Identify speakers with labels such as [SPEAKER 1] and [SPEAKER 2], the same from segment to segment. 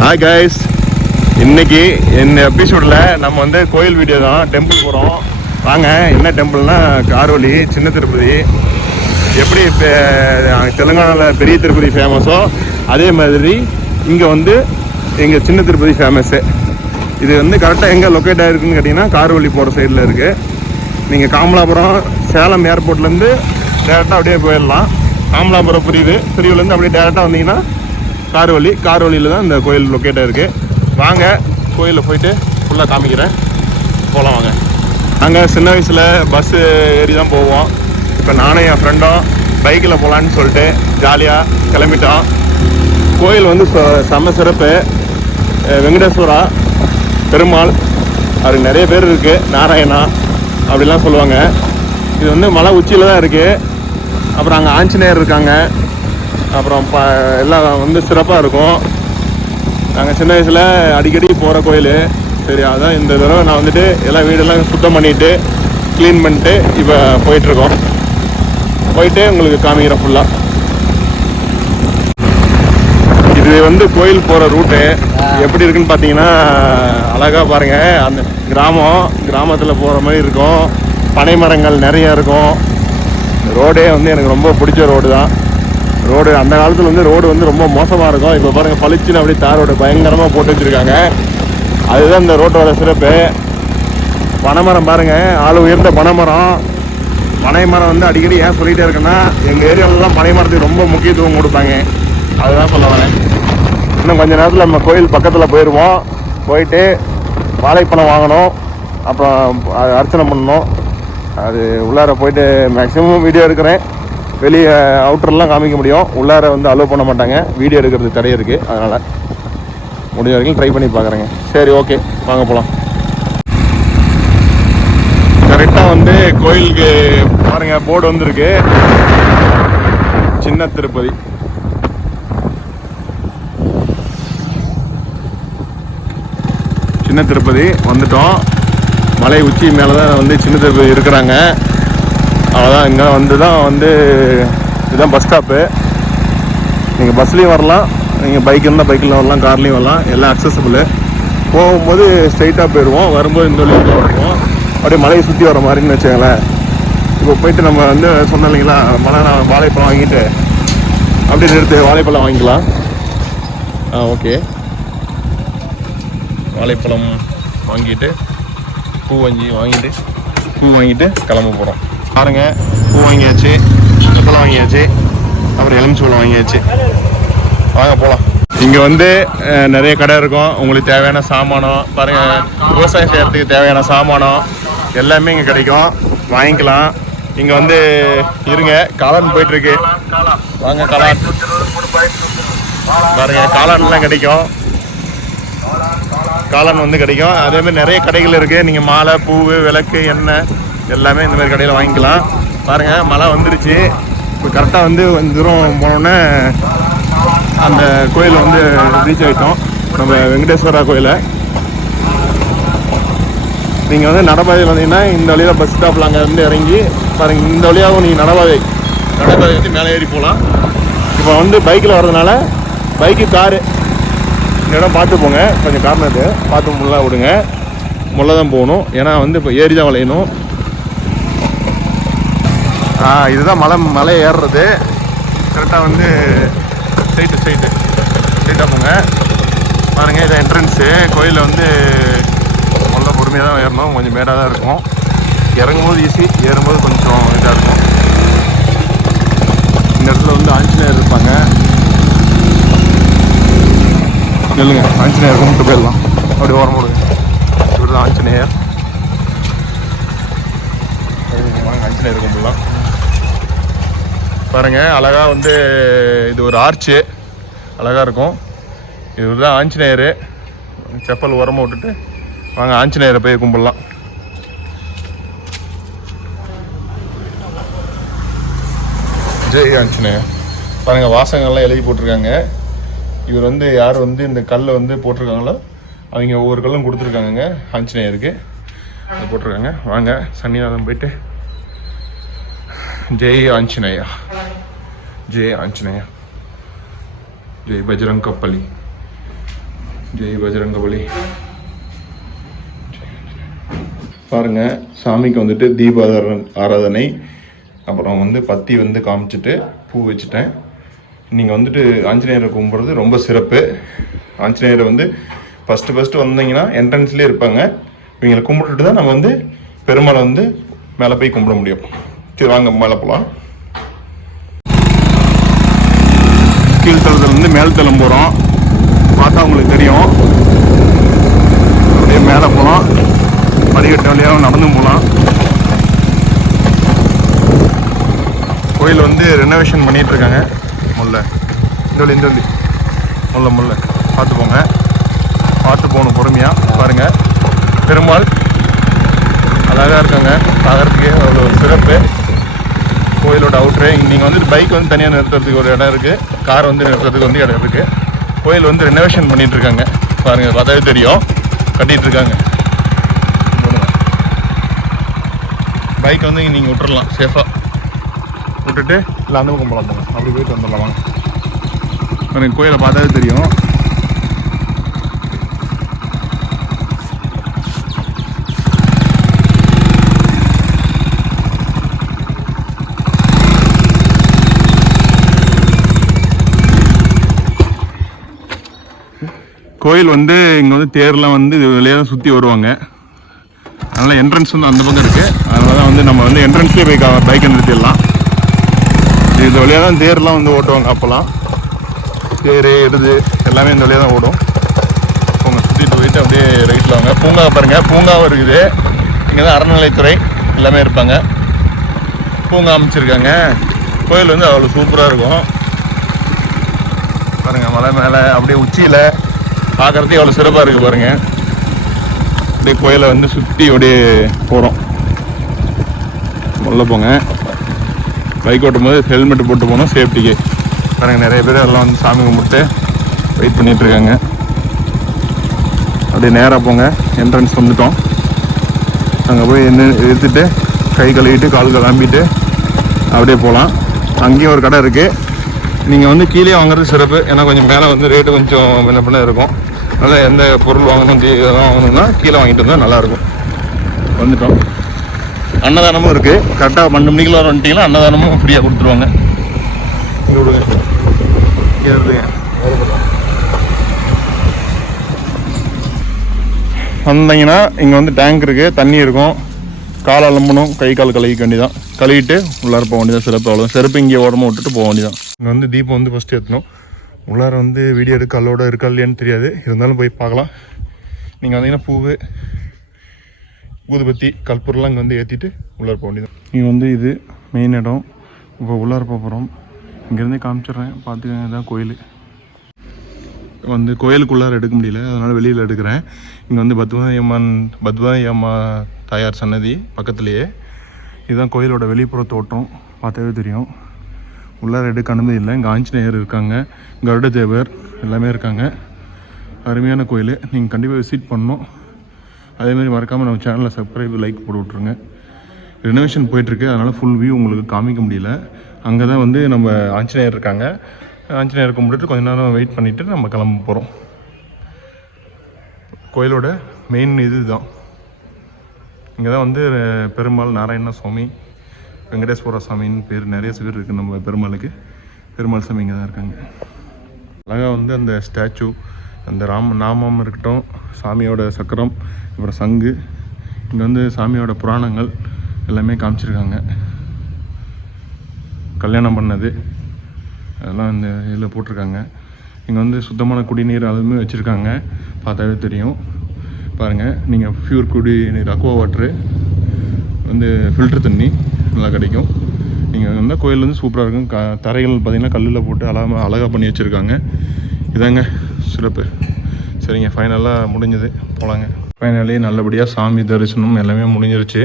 [SPEAKER 1] Hi guys இன்னைக்கு இந்த எபிசோடில் நம்ம வந்து கோயில் வீடியோ தான் டெம்பிள் போகிறோம் வாங்க என்ன டெம்பிள்னா காரோலி சின்ன திருப்பதி. எப்படி இப்போ தெலுங்கானாவில் பெரிய திருப்பதி ஃபேமஸோ அதே மாதிரி இங்கே வந்து எங்கள் சின்ன திருப்பதி ஃபேமஸ்ஸு இது வந்து கரெக்டாக எங்கே லொக்கேட் ஆகிருக்குன்னு கேட்டிங்கன்னா காரோலி போகிற சைடில் இருக்குது நீங்கள் காமலாபுரம் சேலம் ஏர்போர்ட்லேருந்து டேரெக்டாக அப்படியே போயிடலாம். காமலாபுரம் புரியுது. பிரிவுலேருந்து அப்படியே டேரெக்டாக வந்தீங்கன்னா கார்வழி கார்வழியில் தான் இந்த கோயில் லொக்கேட்டாக இருக்குது வாங்க கோயிலில் போயிட்டு ஃபுல்லாக காமிக்கிறேன். போகலாம் வாங்க. நாங்கள் சின்ன வயசில் பஸ்ஸு ஏறி தான் போவோம். இப்போ நானும் என் ஃப்ரெண்டும் பைக்கில் போகலான்னு சொல்லிட்டு ஜாலியாக கிளம்பிட்டோம். கோயில் வந்து ச- செம்ம சிறப்பு. வெங்கடேஸ்வரா பெருமாள் அவருக்கு நிறைய பேர் இருக்குது நாராயணா அப்படிலாம் சொல்லுவாங்க. இது வந்து மலை உச்சியில் தான் இருக்குது அப்புறம் அங்கே ஆஞ்சநேயர் இருக்காங்க. அப்புறம் ப எல்லாம் வந்து சிறப்பாக இருக்கும். நாங்கள் சின்ன வயசில் அடிக்கடி போகிற கோயில். சரி அதான் இந்த தடவை நான் வந்துட்டு எல்லா வீடெல்லாம் சுத்தம் பண்ணிவிட்டு க்ளீன் பண்ணிட்டு இப்போ போயிட்டுருக்கோம். போயிட்டு உங்களுக்கு காமிக்கிறேன் ஃபுல்லாக இது வந்து கோயில் போகிற ரூட்டு. எப்படி இருக்குன்னு பார்த்தீங்கன்னா அழகாக பாருங்கள் அந்த கிராமம் கிராமத்தில் போகிற மாதிரி இருக்கும். பனை மரங்கள் இருக்கும். ரோடே வந்து எனக்கு ரொம்ப பிடிச்ச ரோடு தான் ரோடு அந்த காலத்தில் வந்து ரோடு வந்து ரொம்ப மோசமாக இருக்கும். இப்போ பாருங்கள் பளிச்சுன்னு அப்படியே தார் ரோடு பயங்கரமாக போட்டு வச்சுருக்காங்க. அதுதான் இந்த ரோட்டோட சிறப்பு. பனைமரம் பாருங்கள் ஆள் உயர்ந்த பனைமரம். பனை மரம் வந்து அடிக்கடி ஏன் சொல்லிகிட்டே இருக்குன்னா எங்கள் ஏரியாவிலலாம் பனை மரத்துக்கு ரொம்ப முக்கியத்துவம் கொடுப்பாங்க. அதுதான் சொல்ல வரேன். இன்னும் கொஞ்ச நேரத்தில் நம்ம கோயில் பக்கத்தில் போயிடுவோம் போயிட்டு வாழைப்பழம் வாங்கணும். அப்புறம் அது அர்ச்சனை பண்ணணும். அது உள்ளார போயிட்டு மேக்ஸிமம் வீடியோ எடுக்கிறேன். வெளியே அவுட்டர்லாம் காமிக்க முடியும். உள்ளார வந்து அலோவ் பண்ண மாட்டாங்க. வீடியோ எடுக்கிறது தடை இருக்குது அதனால் முடிஞ்ச வரைக்கும் ட்ரை பண்ணி பார்க்குறேங்க சரி ஓகே வாங்க போகலாம் கரெக்டாக வந்து கோயிலுக்கு பாருங்கள் போர்டு வந்திருக்கு. சின்ன திருப்பதி. சின்ன திருப்பதி வந்துட்டோம். மலை உச்சி மேலே தான் வந்து சின்ன திருப்பதி இருக்கிறாங்க. அவ்வளோதான் இங்கே வந்து தான் வந்து இதுதான் பஸ் ஸ்டாப்பு நீங்கள் பஸ்லேயும் வரலாம். நீங்கள் பைக் இருந்தால் பைக்கில் வரலாம் கார்லேயும் வரலாம். எல்லாம் அக்சசபிள் போகும்போது ஸ்ட்ரைட்டாக போயிடுவோம். வரும்போது இந்த வழியாக வருவோம் அப்படியே மலையை சுற்றி வர மாதிரின்னு வச்சுங்களேன் இப்போ போயிட்டு நம்ம வந்து சொன்னோம் இல்லைங்களா மழை நான் வாழைப்பழம் வாங்கிட்டு அப்படியே நிறுத்து வாழைப்பழம் வாங்கிக்கலாம். ஆ ஓகே வாழைப்பழம் வாங்கிட்டு பூ வாங்கி வாங்கிட்டு பூ வாங்கிட்டு கிளம்ப போகிறோம் பாருங்க. பூ வாங்கியாச்சு வெப்பலம் வாங்கியாச்சு அப்புறம் எலுமிச்சூள் வாங்கியாச்சு. வாங்க போகலாம் இங்கே வந்து நிறைய கடை இருக்கும். உங்களுக்கு தேவையான சாமானம் பாருங்க விவசாயம் செய்கிறதுக்கு தேவையான சாமானம் எல்லாமே இங்கே கிடைக்கும். வாங்கிக்கலாம். இங்கே வந்து இருங்க. காளான் போயிட்டுருக்கு. வாங்க காளான். பாருங்க காளான்லாம் கிடைக்கும். காளான் வந்து கிடைக்கும். அதே மாதிரி நிறைய கடைகள் இருக்குது நீங்கள் மாலை பூவு விளக்கு எண்ணெய் எல்லாமே இந்த மாதிரி கடையில் வாங்கிக்கலாம். பாருங்கள் மழை வந்துடுச்சு இப்போ கரெக்டாக வந்து கொஞ்சம் தூரம் போனோடனே அந்த கோயில் வந்து ரீச் ஆகிட்டோம் நம்ம வெங்கடேஸ்வரா கோயிலை. நீங்கள் வந்து நடைபாதையில் வந்தீங்கன்னா இந்த வழியில் பஸ் ஸ்டாப்பில் அங்கேருந்து இறங்கி பாருங்கள் இந்த வழியாகவும் நீங்கள் நடைபாதை நடைபாதை வச்சு மேலே ஏறி போகலாம். இப்போ வந்து பைக்கில் வர்றதுனால பைக்கு காரு இந்த இடம் பார்த்து போங்க. கொஞ்சம் காரணத்து பார்த்து முள்ளா விடுங்க. முள்ள தான் போகணும். ஏன்னா வந்து இப்போ ஏறி தான் வளையணும். இதுதான் மலை மலை ஏறுறது. கரெக்டாக வந்து ஸ்ட்ரைட்டு ஸ்ட்ரைட்டு சைட்டாக போங்க. பாருங்கள் இது என்ட்ரன்ஸு கோயிலில் வந்து நல்லா பொறுமையாக தான் ஏறணும். கொஞ்சம் மேடாக தான் இருக்கும். இறங்கும்போது ஈஸி ஏறும்போது கொஞ்சம் இதாக இருக்கும். இந்த இடத்துல வந்து ஆஞ்சநேயர் இருப்பாங்க. இல்லைங்க ஆஞ்சநேயர் கும்பிட்டு போயிடலாம். அப்படி ஓரம் போடுங்க. இவர் தான் ஆஞ்சநேயர். வாங்க ஆஞ்சநேயர் கும்பிடலாம். பாருங்க அழகா வந்து இது ஒரு ஆர்ச்சு. அழகா இருக்கும். இவர் தான் ஆஞ்சநேயர். செப்பல் உரமா விட்டுட்டு வாங்க ஆஞ்சநேயரை போய் கும்பிடலாம். ஜெய் ஆஞ்சநேயர். பாருங்க வாசகங்கள்லாம் எழுதி போட்டிருக்காங்க. இவர் வந்து யார் வந்து இந்த கல்லை வந்து போட்டிருக்காங்களோ அவங்க ஒவ்வொரு கல்லும் கொடுத்துருக்காங்கங்க ஆஞ்சநேயருக்கு. அது போட்டிருக்காங்க. வாங்க சன்னிதானம் போயிட்டு. ஜெய் ஆஞ்சநேயா ஜெய் ஆஞ்சநேயா ஜெய் பஜ்ரங் கப்பலி ஜெய் பஜரங்கபலி பாருங்க சாமிக்கு வந்துட்டு தீப ஆராதனை- ஆராதனை அப்புறம் வந்து பத்தி வந்து காமிச்சிட்டு பூ வச்சுட்டேன். நீங்கள் வந்துட்டு ஆஞ்சநேயரை கும்பிட்றது ரொம்ப சிறப்பு. ஆஞ்சநேயரை வந்து ஃபஸ்ட்டு ஃபஸ்ட்டு வந்தீங்கன்னா என்ட்ரன்ஸ்லேயே இருப்பாங்க. இவங்களை கும்பிட்டுட்டு தான் நம்ம வந்து பெருமாளை வந்து மேலே போய் கும்பிட முடியும். சரி வாங்க மேலே போகலாம் வந்து மேல் தளம் போகிறோம் பார்த்தா உங்களுக்கு தெரியும். அப்படியே மேலே போகலாம். படிக்கட்டு வழியாக நடந்து போகலாம். கோயில் வந்து ரெனோவேஷன் பண்ணிகிட்ருக்காங்க இருக்காங்க. முல்ல. இந்த வழி இந்த வழி. முல்ல முல்ல. பார்த்து போங்க. பார்த்து போகணும் பொறுமையாக பாருங்கள் பெருமாள் அழகாக இருக்காங்க. பார்க்குறதுக்கே அவ்வளோ ஒரு சிறப்பு. கோயிலோட அவுட்ரு நீங்கள் வந்து பைக் வந்து தனியாக நிறுத்துறதுக்கு ஒரு இடம் இருக்குது கார் வந்து நிறுத்துறதுக்கு வந்து இடம் இருக்குது கோயில் வந்து ரெனோவேஷன் பண்ணிகிட்ருக்காங்க இருக்காங்க. பாருங்கள் பார்த்தாவே தெரியும். கட்டிகிட்டு இருக்காங்க. பைக் வந்து நீங்கள் விட்டுறலாம் சேஃபாக விட்டுட்டு இல்லை அந்த பக்கம் போகலாம் போங்க. அப்படி போயிட்டு வந்துடலாம் வாங்க. கோயிலை பார்த்தாவே தெரியும். கோயில் வந்து இங்கே வந்து தேர்லாம் வந்து இது வழியாக தான் சுற்றி வருவாங்க. அதனால் என்ட்ரன்ஸ் வந்து அந்த பக்கம் இருக்குது அதனால தான் வந்து நம்ம வந்து என்ட்ரன்ஸ்லேயே போய் பைக்கை நிறுத்திடலாம். இது வழியாக தான் தேர்லாம் வந்து ஓட்டுவாங்க அப்போல்லாம் தேர் எருது எல்லாமே இந்த வழியாக தான் ஓடும். அவங்க சுற்றிட்டு போயிட்டு அப்படியே ரைட்டில் வாங்க. பூங்கா பாருங்கள் பூங்காவும் இருக்குது. இங்கே தான் அறநிலைத்துறை எல்லாமே இருப்பாங்க. பூங்கா அமைச்சிருக்காங்க. கோயில் வந்து அவ்வளோ சூப்பராக இருக்கும். பாருங்கள் மலை மேலே அப்படியே உச்சியில் பார்க்குறதுக்கு எவ்வளோ சிறப்பாக இருக்குது பாருங்கள் அப்படியே கோயிலை வந்து சுற்றி அப்படியே போகிறோம் உள்ள போங்க. பைக் ஓட்டும் போது ஹெல்மெட் போட்டு போகணும் சேஃப்டிக்கு பாருங்கள் நிறைய பேர் எல்லாம் வந்து சாமி கும்பிட்டு வெயிட் பண்ணிகிட்ருக்காங்க அப்படியே நேராக போங்க. என்ட்ரன்ஸ் வந்துட்டோம். அங்கே போய் என்ன எடுத்துட்டு கை கழுவிட்டு கால் கிளம்பிட்டு அப்படியே போகலாம் அங்கேயும் ஒரு கடை இருக்குது நீங்கள் வந்து கீழே வாங்குறது சிறப்பு. ஏன்னா கொஞ்சம் மேலே வந்து ரேட்டு கொஞ்சம் என்ன பண்ண இருக்கும். அதனால் எந்த பொருள் வாங்கணும் தீ- இதெல்லாம் வாங்கணும்னா கீழே வாங்கிட்டு வந்தால் நல்லாயிருக்கும். வந்துட்டோம். அன்னதானமும் இருக்குது கரெக்டாக பன்னெண்டு மணிக்குள்ள வந்துட்டிங்கன்னா அன்னதானமும் ஃப்ரீயாக கொடுத்துருவாங்க. இங்கே விடுங்க இங்கே வந்தீங்கன்னா இங்கே வந்து டேங்க் இருக்குது தண்ணி இருக்கும். கால் அலம்பணும் கை கால் கழுவிக்க வேண்டியதான் கழுவிட்டு உள்ளார போக வேண்டியதான் சிறப்பு அவ்வளோதான் செருப்பு இங்கே உடம்பு விட்டுட்டு போக வேண்டியதான் இங்கே வந்து தீபம் வந்து ஃபஸ்ட்டு ஏற்றணும் உள்ளார வந்து வீடியோ எடுக்க அல்லோட இருக்கா இல்லையான்னு தெரியாது. இருந்தாலும் போய் பார்க்கலாம். நீங்கள் வந்தீங்கன்னா பூவு ஊதுபத்தி கற்பூரெலாம் இங்கே வந்து ஏற்றிட்டு உள்ளார போக வேண்டியது இங்கே வந்து இது மெயின் இடம். இப்போ உள்ளார போக போகிறோம் இங்கேருந்தே காமிச்சிடுறேன். பார்த்துக்கங்க இதான் கோயில். வந்து கோயிலுக்குள்ளார எடுக்க முடியல. அதனால் வெளியில் எடுக்கிறேன். இங்கே வந்து அம்மன் பத்மாவதி அம்மா தாயார் சன்னதி பக்கத்துலேயே. இதுதான் கோயிலோட வெளிப்புற தோட்டம். பார்த்தாவே தெரியும். உள்ளார எடுக்க அனுமதி இல்லை. இங்கே ஆஞ்சநேயர் இருக்காங்க. கருட தேவர் எல்லாமே இருக்காங்க. அருமையான கோயில். நீங்கள் கண்டிப்பாக விசிட் பண்ணணும். அதேமாதிரி மறக்காமல் நம்ம சேனலில் சப்ஸ்கிரைப் லைக் போட்டு விட்ருங்க ரினோவேஷன் போயிட்டுருக்கு. அதனால் ஃபுல் வியூ உங்களுக்கு காமிக்க முடியல. அங்கே தான் வந்து நம்ம ஆஞ்சநேயர் இருக்காங்க. ஆஞ்சநேயர் கும்பிட்டுட்டு கொஞ்ச நேரம் வெயிட் பண்ணிவிட்டு நம்ம கிளம்ப போகிறோம் கோயிலோட மெயின் இது தான் இங்கே தான் வந்து பெருமாள் நாராயண சுவாமி வெங்கடேஸ்வர சாமின்னு பேர் நிறைய பேர் இருக்குது நம்ம பெருமாளுக்கு. பெருமாள் சாமி இங்கே தான் இருக்காங்க. அழகாக வந்து அந்த ஸ்டாச்சு அந்த ராம நாமம் இருக்கட்டும் சாமியோட சக்கரம் அப்புறம் சங்கு இங்கே வந்து சாமியோட புராணங்கள் எல்லாமே காமிச்சிருக்காங்க. கல்யாணம் பண்ணது அதெல்லாம் இந்த இதில் போட்டிருக்காங்க. இங்கே வந்து சுத்தமான குடிநீர் அதுவுமே வச்சுருக்காங்க. பார்த்தாவே தெரியும். பாருங்கள் நீங்கள் ப்யூர் குடி நீர் அக்வா வாட்ரு வந்து ஃபில்டர் தண்ணி நல்லா கிடைக்கும். நீங்கள் வந்தால் கோயில் வந்து சூப்பராக இருக்கும். க தரைகள் பார்த்திங்கன்னா கல்லில் போட்டு அழகாக அழகாக பண்ணி வச்சுருக்காங்க. இதாங்க சிறப்பு. சரிங்க ஃபைனலாக முடிஞ்சது. போகலாங்க ஃபைனலி நல்லபடியாக சாமி தரிசனம் எல்லாமே முடிஞ்சிருச்சு.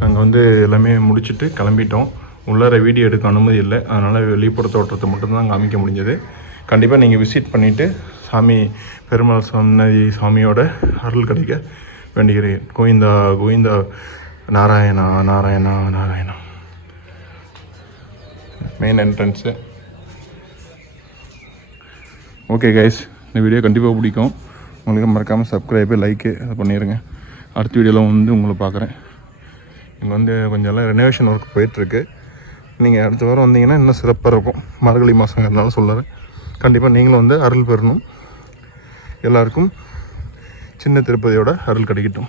[SPEAKER 1] நாங்கள் வந்து எல்லாமே முடிச்சுட்டு கிளம்பிட்டோம். உள்ளார வீடியோ எடுக்க அனுமதி இல்லை. அதனால் வெளிப்புற தோற்றத்தை மட்டும்தான் காமிக்க முடிஞ்சது. கண்டிப்பாக நீங்கள் விசிட் பண்ணிவிட்டு சாமி பெருமாள் சன்னதி சாமியோட அருள் கிடைக்க வேண்டுகிறேன். Govinda Govinda Narayana Narayana Narayana. Main entrance okay guys இந்த வீடியோ கண்டிப்பாக பிடிக்கும். உங்களுக்கு மறக்காமல் சப்ஸ்கிரைபு லைக்கு அதை பண்ணிடுங்க அடுத்த வீடியோவில் வந்து உங்களை பார்க்குறேன். இங்கே வந்து கொஞ்சம் எல்லாம் ரெனோவேஷன் ஒர்க் போயிட்டுருக்கு. நீங்கள் அடுத்த வாரம் வந்தீங்கன்னா இன்னும் சிறப்பாக இருக்கும். மார்கழி மாதங்கிறதுனால சொல்லுறேன் கண்டிப்பாக நீங்களும் வந்து அருள் பெறணும். எல்லாருக்கும் சின்ன திருப்பதியோட அருள் கிடைக்கட்டும்.